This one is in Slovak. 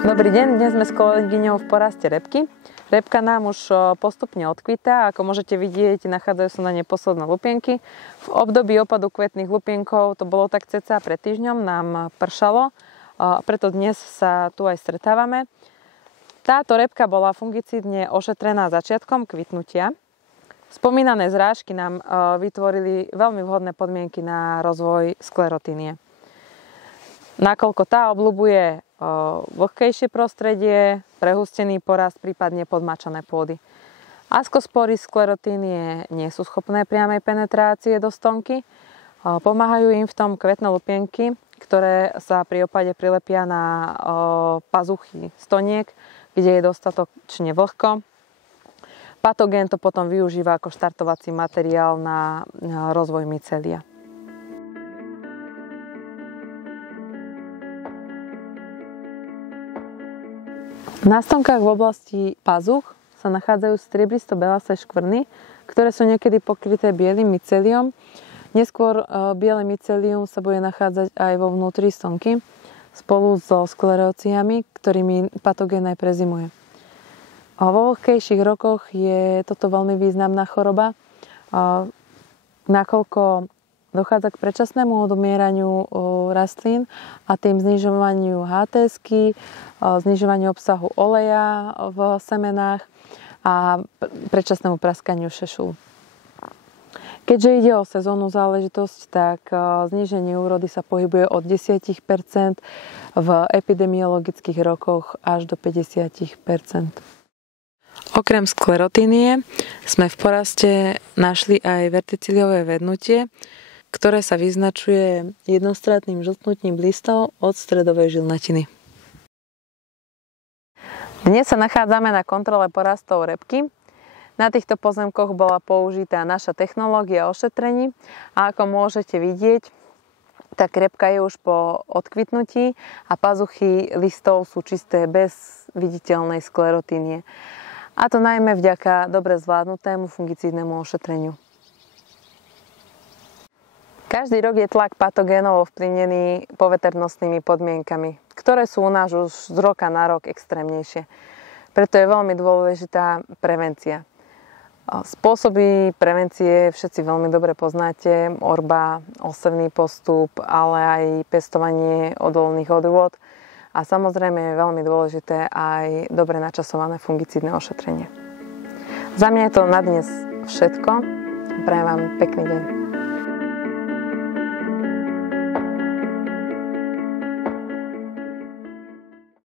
Dobrý deň, dnes sme s kolegyňou v poraste repky. Repka nám už postupne odkvitá, ako môžete vidieť, nachádzajú sa na nej posledné lupienky. V období opadu kvetných lupienkov, to bolo tak cca pred týždňom, nám pršalo, preto dnes sa tu aj stretávame. Táto repka bola fungicídne ošetrená začiatkom kvitnutia. Spomínané zrážky nám vytvorili veľmi vhodné podmienky na rozvoj sklerotínie. Nakoľko tá obľubuje vlhkejšie prostredie, prehustený porast, prípadne podmačané pôdy. Askospory sklerotínie nie sú schopné priamej penetrácie do stonky. Pomáhajú im v tom kvetné lupienky, ktoré sa pri opade prilepia na pazuchy stoniek, kde je dostatočne vlhko. Patogén to potom využíva ako štartovací materiál na rozvoj mycelia. Na stonkách v oblasti pazuch sa nachádzajú striebristo-belasé škvrny, ktoré sú niekedy pokryté bielým myceliom. Neskôr biele mycelium sa bude nachádzať aj vo vnútri stonky spolu so skleróciami, ktorými patogén aj prezimuje. Vo vlhkejších rokoch je toto veľmi významná choroba, nakoľko dochádza k predčasnému odumieraniu rastlín a tým znižovaniu HTS-ky, znižovaniu obsahu oleja v semenách a predčasnému praskaniu šešú. Keďže ide o sezónnu záležitosť, tak zníženie úrody sa pohybuje od 10% v epidemiologických rokoch až do 50%. Okrem sklerotínie sme v poraste našli aj verticiliové vednutie, ktoré sa vyznačuje jednostrátnym žltnutím listov od stredovej žilnatiny. Dnes sa nachádzame na kontrole porastov repky. Na týchto pozemkoch bola použitá naša technológia ošetrení a ako môžete vidieť, tak repka je už po odkvitnutí a pazuchy listov sú čisté bez viditeľnej sklerotínie. A to najmä vďaka dobre zvládnutému fungicídnemu ošetreniu. Každý rok je tlak patogénov ovplyvnený poveternostnými podmienkami, ktoré sú u nás už z roka na rok extrémnejšie. Preto je veľmi dôležitá prevencia. Spôsoby prevencie všetci veľmi dobre poznáte, orba, osevný postup, ale aj pestovanie odolných odrôd a samozrejme je veľmi dôležité aj dobre načasované fungicídne ošetrenie. Za mňa je to na dnes všetko. Prajem vám pekný deň.